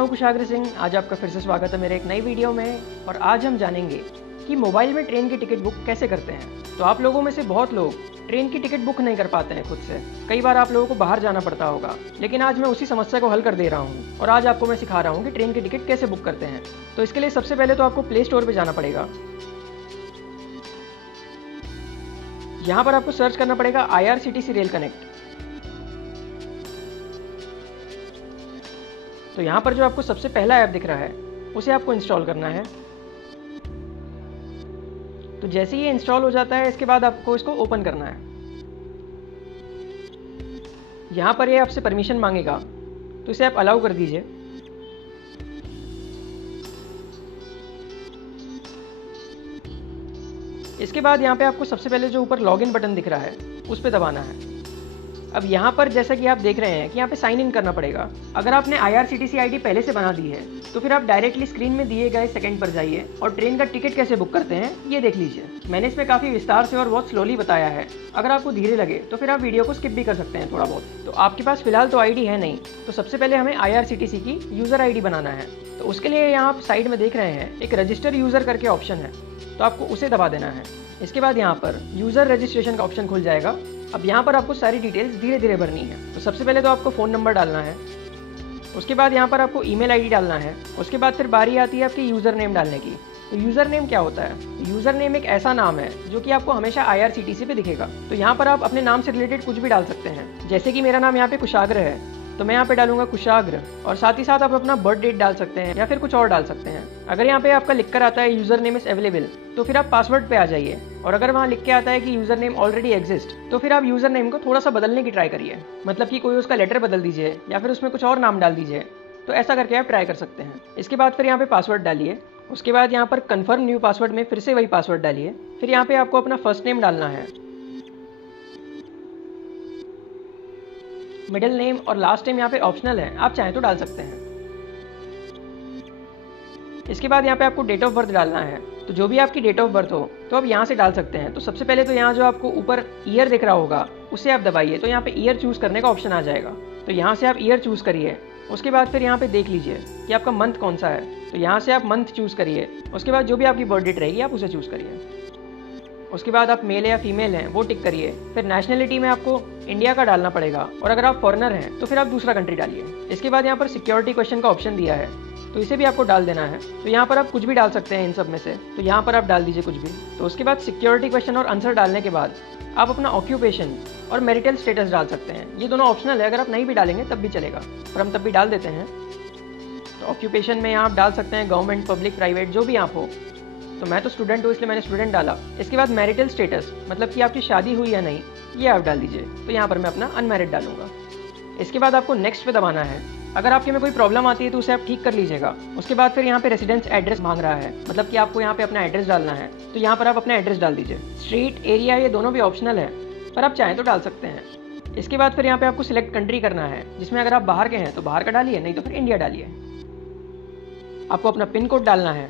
मैं हूं कुशाग्र सिंह। आज आपका फिर से स्वागत है मेरे एक नई वीडियो में। और आज हम जानेंगे कि मोबाइल में ट्रेन की टिकट बुक कैसे करते हैं। तो आप लोगों में से बहुत लोग ट्रेन की टिकट बुक नहीं कर पाते हैं खुद से। कई बार आप लोगों को बाहर जाना पड़ता होगा, लेकिन आज मैं उसी समस्या को हल कर दे रहा हूँ और आज आपको मैं सिखा रहा हूँ कि ट्रेन की टिकट कैसे बुक करते हैं। तो इसके लिए सबसे पहले तो आपको प्ले स्टोर पर जाना पड़ेगा। यहाँ पर आपको सर्च करना पड़ेगा IRCTC रेल कनेक्ट। तो यहाँ पर जो आपको सबसे पहला ऐप दिख रहा है उसे आपको इंस्टॉल करना है। तो जैसे ही ये इंस्टॉल हो जाता है, इसके बाद आपको इसको ओपन करना है। यहाँ पर ये आपसे परमिशन मांगेगा, तो इसे आप अलाउ कर दीजिए। इसके बाद यहाँ पे आपको सबसे पहले जो ऊपर लॉगिन बटन दिख रहा है उस पर दबाना है। अब यहाँ पर जैसा कि आप देख रहे हैं कि यहाँ पे साइन इन करना पड़ेगा। अगर आपने IRCTC आईडी पहले से बना दी है तो फिर आप डायरेक्टली स्क्रीन में दिए गए सेकंड पर जाइए और ट्रेन का टिकट कैसे बुक करते हैं ये देख लीजिए। मैंने इसमें काफ़ी विस्तार से और बहुत स्लोली बताया है। अगर आपको धीरे लगे तो फिर आप वीडियो को स्किप भी कर सकते हैं थोड़ा बहुत। तो आपके पास फिलहाल तो आईडी है नहीं, तो सबसे पहले हमें IRCTC की यूज़र आईडी बनाना है। तो उसके लिए यहाँ आप साइड में देख रहे हैं एक रजिस्टर यूज़र करके ऑप्शन है, तो आपको उसे दबा देना है। इसके बाद यहाँ पर यूज़र रजिस्ट्रेशन का ऑप्शन खुल जाएगा। अब यहाँ पर आपको सारी डिटेल्स धीरे धीरे भरनी है। तो सबसे पहले तो आपको फ़ोन नंबर डालना है, उसके बाद यहाँ पर आपको ईमेल आईडी डालना है, उसके बाद फिर बारी आती है आपकी यूज़र नेम डालने की। तो यूज़र नेम क्या होता है? यूज़र नेम एक ऐसा नाम है जो कि आपको हमेशा IRCTC पे दिखेगा। तो यहाँ पर आप अपने नाम से रिलेटेड कुछ भी डाल सकते हैं। जैसे कि मेरा नाम यहाँ पे कुशाग्र है, तो मैं यहाँ पे डालूंगा कुशाग्र। और साथ ही साथ आप अपना बर्थ डेट डाल सकते हैं या फिर कुछ और डाल सकते हैं। अगर यहाँ पे आपका लिख कर आता है यूज़र नेम इज़ अवेलेबल, तो फिर आप पासवर्ड पे आ जाइए। और अगर वहाँ लिख के आता है कि यूज़र नेम ऑलरेडी एग्जिस्ट, तो फिर आप यूज़र नेम को थोड़ा सा बदलने की ट्राई करिए। मतलब कि कोई उसका लेटर बदल दीजिए या फिर उसमें कुछ और नाम डाल दीजिए। तो ऐसा करके आप ट्राई कर सकते हैं। इसके बाद फिर यहाँ पे पासवर्ड डालिए। उसके बाद यहाँ पर कन्फर्म न्यू पासवर्ड में फिर से वही पासवर्ड डालिए। फिर यहाँ पे आपको अपना फर्स्ट नेम डालना है, मिडिल नेम और लास्ट नेम यहाँ पे ऑप्शनल है, आप चाहें तो डाल सकते हैं। इसके बाद यहाँ पे आपको डेट ऑफ बर्थ डालना है। तो जो भी आपकी डेट ऑफ बर्थ हो तो आप यहाँ से डाल सकते हैं। तो सबसे पहले तो यहाँ जो आपको ऊपर ईयर दिख रहा होगा उसे आप दबाइए, तो यहाँ पे ईयर चूज़ करने का ऑप्शन आ जाएगा। तो यहाँ से आप ईयर चूज़ करिए। उसके बाद फिर यहाँ पे देख लीजिए कि आपका मंथ कौन सा है, तो यहाँ से आप मंथ चूज़ करिए। उसके बाद जो भी आपकी बर्थ डेट रहेगी आप उसे चूज़ करिए। उसके बाद आप मेल या फीमेल हैं वो टिक करिए। फिर नेशनलिटी में आपको इंडिया का डालना पड़ेगा, और अगर आप फॉरेनर हैं तो फिर आप दूसरा कंट्री डालिए। इसके बाद यहाँ पर सिक्योरिटी क्वेश्चन का ऑप्शन दिया है, तो इसे भी आपको डाल देना है। तो यहाँ पर आप कुछ भी डाल सकते हैं इन सब में से, तो यहाँ पर आप डाल दीजिए कुछ भी। तो उसके बाद सिक्योरिटी क्वेश्चन और आंसर डालने के बाद आप अपना ऑक्यूपेशन और मैरिटल स्टेटस डाल सकते हैं। ये दोनों ऑप्शनल है, अगर आप नहीं भी डालेंगे तब भी चलेगा, पर हम तब भी डाल देते हैं। तो ऑक्यूपेशन में आप डाल सकते हैं गवर्नमेंट, पब्लिक, प्राइवेट, जो भी आप हो। तो मैं तो स्टूडेंट हूँ इसलिए मैंने स्टूडेंट डाला। इसके बाद मैरिटल स्टेटस मतलब कि आपकी शादी हुई या नहीं ये आप डाल दीजिए। तो यहाँ पर मैं अपना अनमैरिड डालूंगा। इसके बाद आपको नेक्स्ट पे दबाना है। अगर आपके में कोई प्रॉब्लम आती है तो उसे आप ठीक कर लीजिएगा। उसके बाद फिर यहाँ पे रेसिडेंस एड्रेस मांग रहा है, मतलब कि आपको यहाँ पे अपना एड्रेस डालना है। तो यहाँ पर आप अपना एड्रेस डाल दीजिए। स्ट्रीट, एरिया ये दोनों भी ऑप्शनल है, पर आप चाहें तो डाल सकते हैं। इसके बाद फिर यहाँ पे आपको सिलेक्ट कंट्री करना है, जिसमें अगर आप बाहर के हैं तो बाहर का डालिए, नहीं तो फिर इंडिया डालिए। आपको अपना पिन कोड डालना है।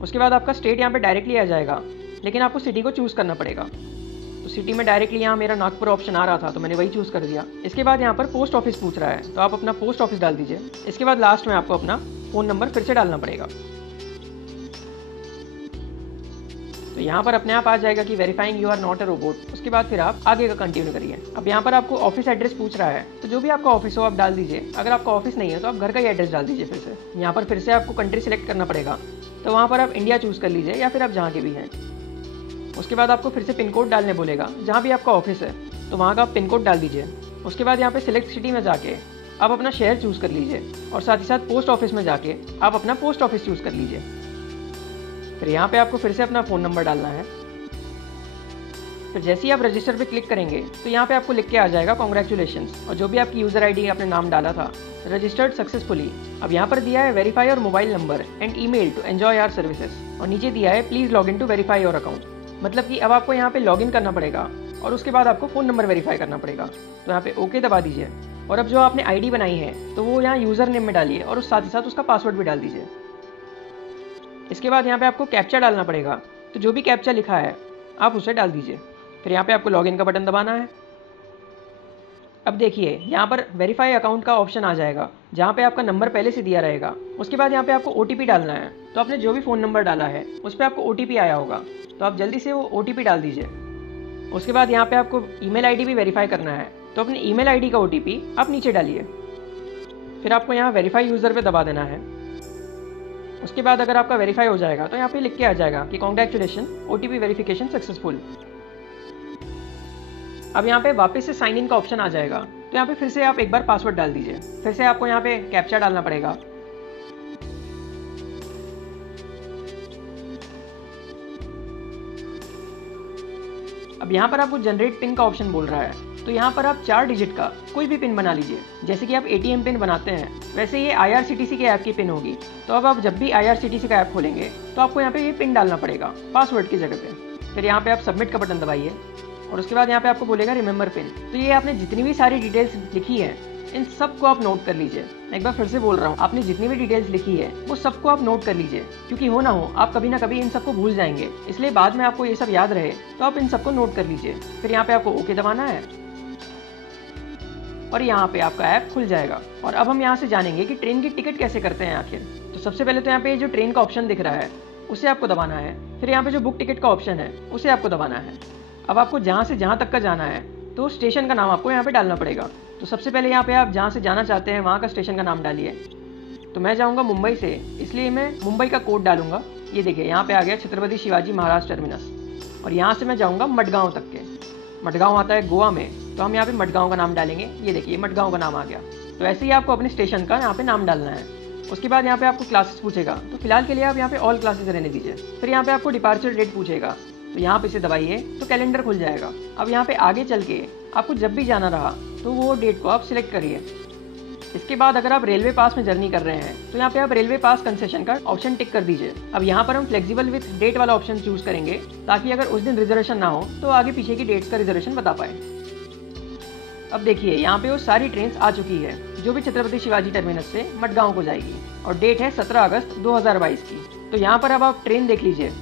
उसके बाद आपका स्टेट यहाँ पे डायरेक्टली आ जाएगा, लेकिन आपको सिटी को चूज़ करना पड़ेगा। तो सिटी में डायरेक्टली यहाँ मेरा नागपुर ऑप्शन आ रहा था, तो मैंने वही चूज़ कर दिया। इसके बाद यहाँ पर पोस्ट ऑफिस पूछ रहा है, तो आप अपना पोस्ट ऑफिस डाल दीजिए। इसके बाद लास्ट में आपको अपना फ़ोन नंबर फिर से डालना पड़ेगा। तो यहाँ पर अपने आप आ जाएगा कि verifying you are not a robot. उसके बाद फिर आप आगे का कंटिन्यू करिए। अब यहाँ पर आपको ऑफिस एड्रेस पूछ रहा है, तो जो भी आपका ऑफिस हो आप डाल दीजिए। अगर आपका ऑफिस नहीं है तो आप घर का ही एड्रेस डाल दीजिए फिर से। यहाँ पर फिर से आपको कंट्री सेलेक्ट करना पड़ेगा, तो वहाँ पर आप इंडिया चूज़ कर लीजिए या फिर आप जहाँ के भी हैं। उसके बाद आपको फिर से पिन कोड डालने बोलेगा, जहाँ भी आपका ऑफिस है तो वहाँ का आप पिन कोड डाल दीजिए। उसके बाद यहाँ पे सिलेक्ट सिटी में जाके आप अपना शहर चूज़ कर लीजिए, और साथ ही साथ पोस्ट ऑफिस में जाके आप अपना पोस्ट ऑफिस चूज़ कर लीजिए। फिर यहाँ पे आपको फिर से अपना फ़ोन नंबर डालना है। फिर जैसे ही आप रजिस्टर पे क्लिक करेंगे तो यहाँ पे आपको लिख के आ जाएगा कॉन्ग्रेचुलेशंस, और जो भी आपकी यूज़र आईडी आपने नाम डाला था रजिस्टर्ड सक्सेसफुली। अब यहाँ पर दिया है verify your mobile number and email to enjoy our services, और नीचे दिया है please log in to verify your account. मतलब कि अब आपको यहाँ पे लॉगिन करना पड़ेगा और उसके बाद आपको फ़ोन नंबर वेरीफाई करना पड़ेगा। तो यहाँ पे ओके दबा दीजिए, और अब जो आपने आईडी बनाई है तो वो यहाँ यूज़र नेम में डालिए और उस साथ ही साथ उसका पासवर्ड भी डाल दीजिए। इसके बाद यहाँ पे आपको कैप्चा डालना पड़ेगा, तो जो भी कैप्चा लिखा है आप उसे डाल दीजिए। फिर यहाँ पे आपको लॉगिन का बटन दबाना है। अब देखिए यहाँ पर वेरीफाई अकाउंट का ऑप्शन आ जाएगा, जहाँ पे आपका नंबर पहले से दिया रहेगा। उसके बाद यहाँ पे आपको OTP डालना है। तो आपने जो भी फ़ोन नंबर डाला है उस पर आपको OTP आया होगा, तो आप जल्दी से वो OTP डाल दीजिए। उसके बाद यहाँ पे आपको ईमेल आईडी भी वेरीफाई करना है, तो अपनी ईमेल आईडी का OTP आप नीचे डालिए। फिर आपको यहाँ वेरीफाई यूज़र पे दबा देना है। उसके बाद अगर आपका वेरीफाई हो जाएगा तो यहाँ पे लिख के आ जाएगा कि कॉन्ग्रेचुलेशन, OTP वेरिफिकेशन सक्सेसफुल। अब यहाँ पे वापस से साइन इन का ऑप्शन आ जाएगा, तो यहाँ पे फिर से आप एक बार पासवर्ड डाल दीजिए। फिर से आपको यहाँ पे कैप्चा डालना पड़ेगा। अब यहाँ पर आपको जनरेट पिन का ऑप्शन बोल रहा है, तो यहाँ पर आप 4 डिजिट का कोई भी पिन बना लीजिए। जैसे कि आप ATM पिन बनाते हैं, वैसे ये IRCTC के ऐप की पिन होगी। तो अब आप जब भी IRCTC का ऐप खोलेंगे तो आपको यहाँ पे ये पिन डालना पड़ेगा पासवर्ड की जगह पे। फिर यहाँ पे आप सबमिट का बटन दबाइए और उसके बाद यहाँ पे आपको बोलेगा रिमेंबर पिन। तो ये आपने जितनी भी सारी डिटेल्स लिखी है इन सबको आप नोट कर लीजिए। एक बार फिर से बोल रहा हूँ, आपने जितनी भी डिटेल्स लिखी है वो सबको आप नोट कर लीजिए, क्योंकि हो ना हो आप कभी ना कभी इन सबको भूल जाएंगे। इसलिए बाद में आपको ये सब याद रहे तो आप इन सबको नोट कर लीजिए। फिर यहाँ पे आपको ओके दबाना है और यहाँ पे आपका ऐप खुल जाएगा। और अब हम यहाँ से जानेंगे कि ट्रेन की टिकट कैसे करते हैं आखिर। तो सबसे पहले तो यहाँ पे जो ट्रेन का ऑप्शन दिख रहा है उसे आपको दबाना है। फिर यहाँ पे जो बुक टिकट का ऑप्शन है उसे आपको दबाना है। अब आपको जहाँ से जहाँ तक का जाना है तो स्टेशन का नाम आपको यहाँ पे डालना पड़ेगा। तो सबसे पहले यहाँ पे आप जहाँ से जाना चाहते हैं वहाँ का स्टेशन का नाम डालिए। तो मैं जाऊँगा मुंबई से, इसलिए मैं मुंबई का कोड डालूंगा। ये देखिए यहाँ पे आ गया छत्रपति शिवाजी महाराज टर्मिनस। और यहाँ से मैं जाऊँगा मडगांव तक के। मडगांव आता है गोवा में, तो हम यहाँ पे मडगांव का नाम डालेंगे। ये देखिए मडगांव का नाम आ गया। तो ऐसे ही आपको अपने स्टेशन का यहाँ पे नाम डालना है। उसके बाद यहाँ पे आपको क्लासेस पूछेगा, तो फिलहाल के लिए आप यहाँ पे ऑल क्लासेस रहने दीजिए। फिर यहाँ पे आपको डिपार्चर डेट पूछेगा, तो यहाँ पे इसे दबाइए तो कैलेंडर खुल जाएगा। अब यहाँ पे आगे चल के आपको जब भी जाना रहा तो वो डेट को आप सिलेक्ट करिए। इसके बाद अगर आप रेलवे पास में जर्नी कर रहे हैं तो यहाँ पे आप रेलवे पास कंसेशन का ऑप्शन टिक कर दीजिए। अब यहाँ पर हम फ्लेक्सिबल विथ डेट वाला ऑप्शन चूज करेंगे, ताकि अगर उस दिन रिजर्वेशन ना हो तो आगे पीछे की डेट्स का रिजर्वेशन बता पाए। अब देखिए यहाँ पे वो सारी ट्रेन आ चुकी है जो भी छत्रपति शिवाजी टर्मिनस से मडगांव को जाएगी, और डेट है 17 अगस्त 2022 की। तो यहाँ पर अब आप ट्रेन देख लीजिए,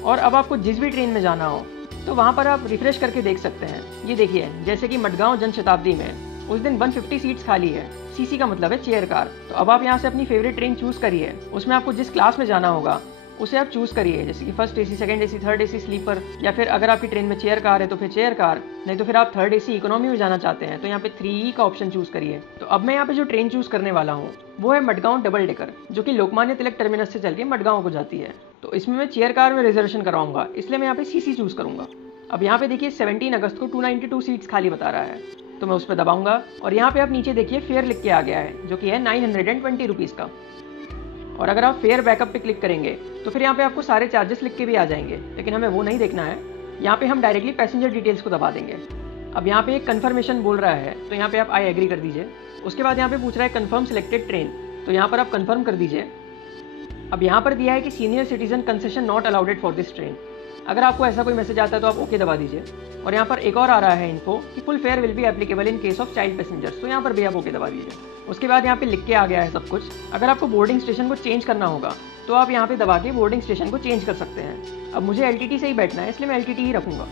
और अब आपको जिस भी ट्रेन में जाना हो तो वहाँ पर आप रिफ्रेश करके देख सकते हैं। ये देखिए जैसे कि मडगांव जनशताब्दी में उस दिन 150 सीट्स खाली है। CC का मतलब है चेयर कार। तो अब आप यहाँ से अपनी फेवरेट ट्रेन चूज करिए। उसमें आपको जिस क्लास में जाना होगा उसे आप चूज करिए, जैसे कि first AC, second AC, third AC sleeper, या फिर अगर आपकी ट्रेन में चेयर कार है तो फिर चेयर कार, नहीं तो फिर आप थर्ड AC इकोनॉमी में जाना चाहते हैं तो यहाँ पे 3E का ऑप्शन चूज करिए। तो अब मैं यहाँ पे जो ट्रेन चूज करने वाला हूँ वो है मडगांव डबल डेकर, जो कि लोकमान्य तिलक टर्मिनस से चल के मडगांव को जाती है। तो इसमें मैं चेयर कार में रिजर्वेशन कराऊंगा, इसलिए मैं यहाँ पे CC चूज करूंगा। अब यहाँ पे देखिए 17 अगस्त को 292 सीट्स खाली बता रहा है, तो मैं उस पर दबाऊंगा और यहाँ पे आप नीचे देखिए फेयर लिख के आ गया है, जो कि है 920 रुपीज़ का। और अगर आप फेयर बैकअप पे क्लिक करेंगे तो फिर यहाँ पे आपको सारे चार्जेस लिख के भी आ जाएंगे, लेकिन हमें वो नहीं देखना है। यहाँ पे हम डायरेक्टली पैसेंजर डिटेल्स को दबा देंगे। अब यहाँ पे एक कन्फर्मेशन बोल रहा है, तो यहाँ पे आप आई एग्री कर दीजिए। उसके बाद यहाँ पे पूछ रहा है कन्फर्म सिलेक्टेड ट्रेन, तो यहाँ पर आप कन्फर्म कर दीजिए। अब यहाँ पर दिया है कि senior citizen concession not allowed for this train. अगर आपको ऐसा कोई मैसेज आता है तो आप ओके दबा दीजिए। और यहाँ पर एक और आ रहा है इन्फो कि full fair will be applicable in case of child passengers, तो यहाँ पर भी आप ओके दबा दीजिए। उसके बाद यहाँ पे लिख के आ गया है सब कुछ। अगर आपको बोर्डिंग स्टेशन को चेंज करना होगा तो आप यहाँ पे दबा के बोर्डिंग स्टेशन को चेंज कर सकते हैं। अब मुझे LTT से ही बैठना है, इसलिए मैं LTT ही रखूँगा।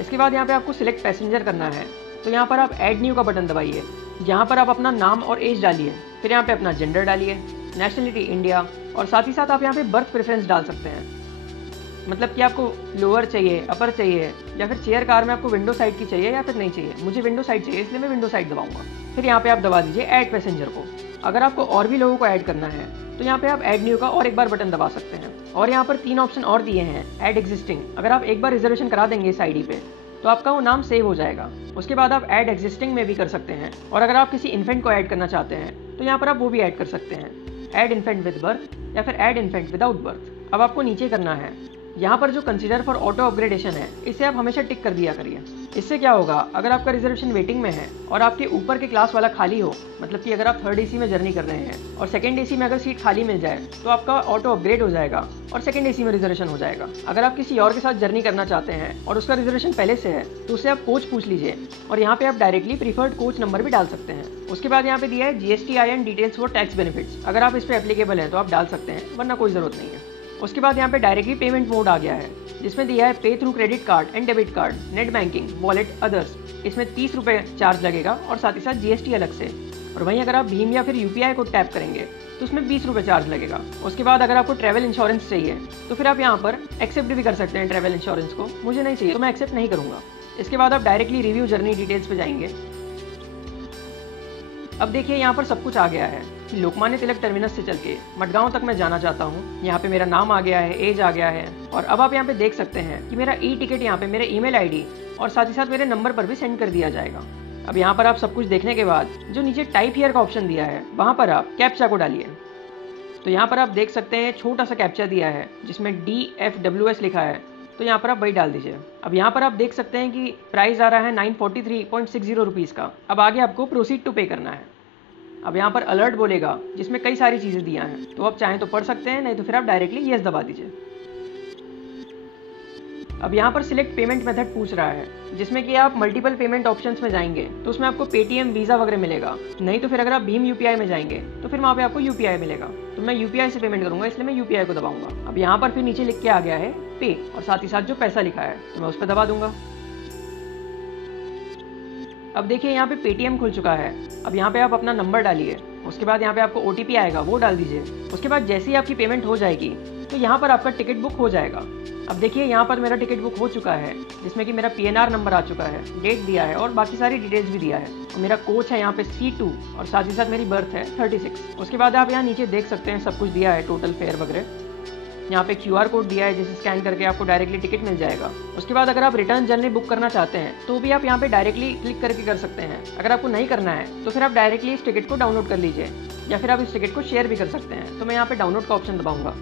इसके बाद यहाँ पे आपको सिलेक्ट पैसेंजर करना है, तो यहाँ पर आप ऐड न्यू का बटन दबाइए। यहाँ पर आप अपना नाम और एज डालिए, फिर यहाँ पे अपना जेंडर डालिए, नेशनलिटी इंडिया, और साथ ही साथ आप यहाँ पे बर्थ प्रेफरेंस डाल सकते हैं। मतलब कि आपको लोअर चाहिए, अपर चाहिए, या फिर चेयर कार में आपको विंडो साइड की चाहिए या फिर नहीं चाहिए। मुझे विंडो साइड चाहिए, इसलिए मैं विंडो साइड दबाऊंगा। फिर यहाँ पे आप दबा दीजिए ऐड पैसेंजर को। अगर आपको और भी लोगों को ऐड करना है तो यहाँ पे आप ऐड न्यू का और एक बार बटन दबा सकते हैं। और यहाँ पर 3 ऑप्शन और दिए हैं। ऐड एग्जिस्टिंग, अगर आप एक बार रिजर्वेशन करा देंगे इस ID पे तो आपका वो नाम सेव हो जाएगा। उसके बाद आप ऐड एग्जिस्टिंग में भी कर सकते हैं। और अगर आप किसी इन्फेंट को ऐड करना चाहते हैं तो यहाँ पर आप वो भी ऐड कर सकते हैं, ऐड इन्फेंट विद बर्थ या फिर ऐड इन्फेंट विदाउट बर्थ। अब आपको नीचे करना है, यहाँ पर जो कंसीडर फॉर ऑटो अपग्रेडेशन है इसे आप हमेशा टिक कर दिया करिए। इससे क्या होगा, अगर आपका रिजर्वेशन वेटिंग में है और आपके ऊपर के क्लास वाला खाली हो, मतलब कि अगर आप थर्ड AC में जर्नी कर रहे हैं और सेकंड AC में अगर सीट खाली मिल जाए तो आपका ऑटो अपग्रेड हो जाएगा और सेकंड AC में रिजर्वेशन हो जाएगा। अगर आप किसी और के साथ जर्नी करना चाहते हैं और उसका रिजर्वेशन पहले से है तो उससे आप कोच पूछ लीजिए, और यहाँ पे आप डायरेक्टली प्रीफर्ड कोच नंबर भी डाल सकते हैं। उसके बाद यहाँ पे दिया है GSTIN details for tax benefits. अगर आप इस पर एप्लीकेबल है तो आप डाल सकते हैं, वरना कोई जरूरत नहीं है। उसके बाद यहाँ पे डायरेक्टली पेमेंट मोड आ गया है, जिसमें दिया है पे through credit card and debit card, net banking, wallet, others. इसमें 30 रुपये चार्ज लगेगा और साथ ही साथ GST अलग से। और वहीं अगर आप भीम या फिर UPI को टैप करेंगे तो उसमें 20 रुपये चार्ज लगेगा। उसके बाद अगर आपको ट्रैवल इंश्योरेंस चाहिए तो फिर आप यहाँ पर एक्सेप्ट भी कर सकते हैं ट्रैवल इंश्योरेंस को। मुझे नहीं चाहिए तो मैं एक्सेप्ट नहीं करूँगा। इसके बाद आप डायरेक्टली रिव्यू जर्नी डिटेल्स पे जाएंगे। अब देखिए यहाँ पर सब कुछ आ गया है कि लोकमान्य तिलक टर्मिनस से चल के मडगांव तक मैं जाना चाहता हूँ। यहाँ पे मेरा नाम आ गया है, एज आ गया है और अब आप यहाँ पे देख सकते हैं कि मेरा टिकट यहाँ पे मेरे ईमेल ID और साथ ही साथ मेरे नंबर पर भी सेंड कर दिया जाएगा। अब यहाँ पर आप सब कुछ देखने के बाद जो नीचे टाइप हियर का ऑप्शन दिया है वहाँ पर आप कैप्चा को डालिए। तो यहाँ पर आप देख सकते हैं छोटा सा कैप्चा दिया है जिसमें DFWS लिखा है, तो यहाँ पर आप वही डाल दीजिए। अब यहाँ पर आप देख सकते हैं कि प्राइस आ रहा है 943.60 रुपीज़ का। अब आगे आपको प्रोसीड टू पे करना है। अब यहाँ पर अलर्ट बोलेगा जिसमें कई सारी चीज़ें दिया हैं, तो आप चाहें तो पढ़ सकते हैं, नहीं तो फिर आप डायरेक्टली येस दबा दीजिए। अब यहाँ पर सिलेक्ट पेमेंट मेथड पूछ रहा है जिसमें कि आप मल्टीपल पेमेंट ऑप्शंस में जाएंगे तो उसमें आपको पेटीएम, वीज़ा वगैरह मिलेगा। नहीं तो फिर अगर आप भीम UPI में जाएंगे तो फिर वहाँ पे आपको UPI मिलेगा। तो मैं UPI से पेमेंट करूँगा, इसलिए मैं UPI को दबाऊंगा। अब यहाँ पर फिर नीचे लिख के आ गया है पे और साथ ही साथ जो पैसा लिखा है तो मैं उस पर दबा दूंगा। अब देखिए यहाँ पे पेटीएम खुल चुका है। अब यहाँ पे आप अपना नंबर डालिए, उसके बाद यहाँ पे आपको OTP आएगा, वो डाल दीजिए। उसके बाद जैसे ही आपकी पेमेंट हो जाएगी तो यहाँ पर आपका टिकट बुक हो जाएगा। अब देखिए यहाँ पर मेरा टिकट बुक हो चुका है जिसमें कि मेरा PNR नंबर आ चुका है, डेट दिया है और बाकी सारी डिटेल्स भी दिया है। तो मेरा कोच है यहाँ पे C2 और साथ ही साथ मेरी बर्थ है 36। उसके बाद आप यहाँ नीचे देख सकते हैं सब कुछ दिया है, टोटल फेयर वगैरह। यहाँ पे QR कोड दिया है जिसे स्कैन करके आपको डायरेक्टली टिकट मिल जाएगा। उसके बाद अगर आप रिटर्न जर्नी बुक करना चाहते हैं तो भी आप यहाँ पे डायरेक्टली क्लिक करके कर सकते हैं। अगर आपको नहीं करना है तो फिर आप डायरेक्टली इस टिकट को डाउनलोड कर लीजिए या फिर आप इस टिकट को शेयर भी कर सकते हैं। तो मैं यहाँ पे डाउनलोड का ऑप्शन दबाऊंगा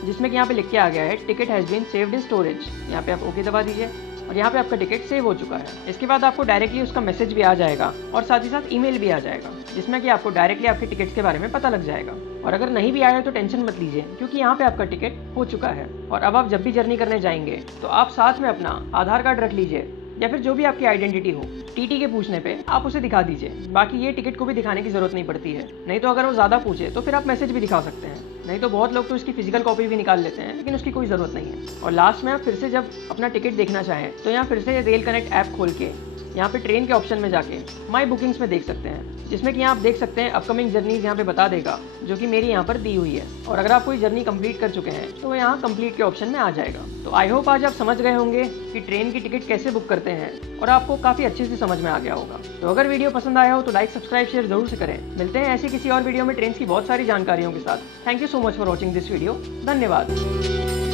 जिसमें कि यहाँ पे लिख के आ गया है ticket has been saved in storage. यहाँ पे आप ओके दबा दीजिए और यहाँ पे आपका टिकट सेव हो चुका है। इसके बाद आपको डायरेक्टली उसका मैसेज भी आ जाएगा और साथ ही साथ ईमेल भी आ जाएगा जिसमें कि आपको डायरेक्टली आपके टिकट्स के बारे में पता लग जाएगा। और अगर नहीं भी आया तो टेंशन मत लीजिए क्योंकि यहाँ पे आपका टिकट हो चुका है। और अब आप जब भी जर्नी करने जाएंगे तो आप साथ में अपना आधार कार्ड रख लीजिए या फिर जो भी आपकी आइडेंटिटी हो, TT के पूछने पे आप उसे दिखा दीजिए। बाकी ये टिकट को भी दिखाने की जरूरत नहीं पड़ती है। नहीं तो अगर वो ज़्यादा पूछे तो फिर आप मैसेज भी दिखा सकते हैं। नहीं तो बहुत लोग तो इसकी फिजिकल कॉपी भी निकाल लेते हैं, लेकिन उसकी कोई ज़रूरत नहीं है। और लास्ट में आप फिर से जब अपना टिकट देखना चाहें तो यहाँ फिर से रेल कनेक्ट ऐप खोल के यहाँ पे ट्रेन के ऑप्शन में जाके माई बुकिंग्स में देख सकते हैं जिसमें कि यहाँ आप देख सकते हैं अपकमिंग जर्नीज यहाँ पे बता देगा जो कि मेरी यहाँ पर दी हुई है। और अगर आप कोई जर्नी कंप्लीट कर चुके हैं तो वो यहाँ कंप्लीट के ऑप्शन में आ जाएगा। तो आई होप आज आप समझ गए होंगे कि ट्रेन की टिकट कैसे बुक करते हैं और आपको काफ़ी अच्छे से समझ में आ गया होगा। तो अगर वीडियो पसंद आया हो तो लाइक, सब्सक्राइब, शेयर जरूर से करें। मिलते हैं ऐसी किसी और वीडियो में ट्रेन की बहुत सारी जानकारियों के साथ। Thank you so much for watching this video. धन्यवाद।